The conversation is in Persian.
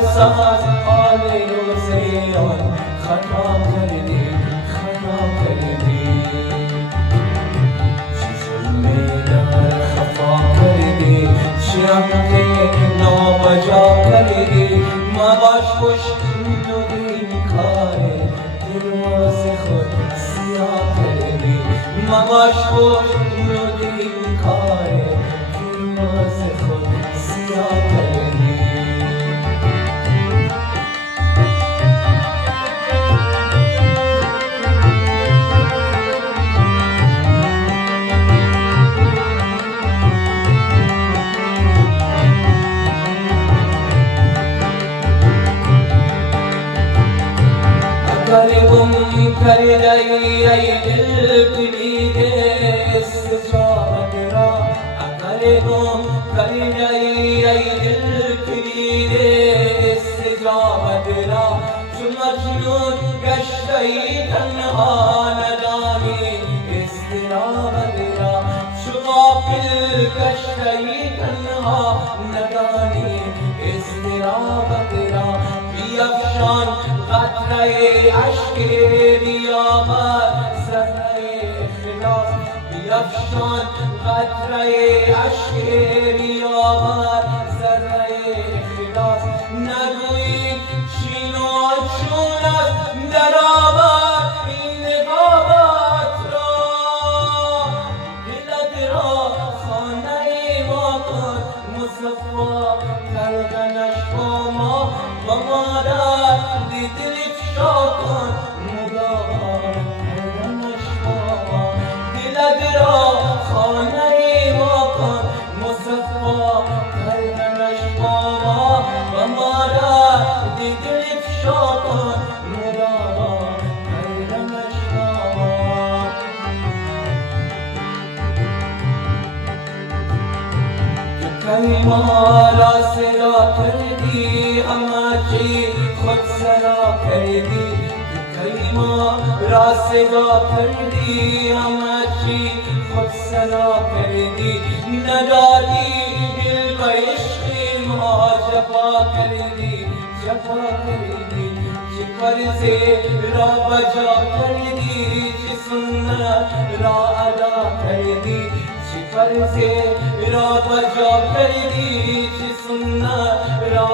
ساز آل روزیان خطا کردی خطا کردی چی ظلمی در خفا کردی چی حق نابجا کردی مباش خوش نبین کار دروز خود سیاه کردی مباش خوش نبین کار دروز خود سیاه کردی اگر گم کردی ای دل کلیده استجابت را اگر گم کردی ای دل کلیده استجابت را چو مجنون گشتی تنها ندانی اضطرابت را چو غافل گشتی تنها ندانی اضطرابت را بیفشان قطره اشک بیاور ذره اخلاص بیفشان قطره اشک بیاور ذره اخلاص نگویی چین و چون است درآور این نقابت را دلت را خانه ما کن مصفا کردنش با ما و ما را دل افشا کن مدار کردنش با ما دلت را خانه ما کن مصفا کردنش با ما و ما را دل افشا کن مدار کردنش با ما کلمه را صدا کردی همه چی خود سرا کردی کلمه را صدا کردی همه چی خود سرا کردی ندادی دل به عشق ما جفا کردی جفا کردی چه فرض را بجا کردی چه سنت را ادا کردی فرض را بجا کردی چه سنت را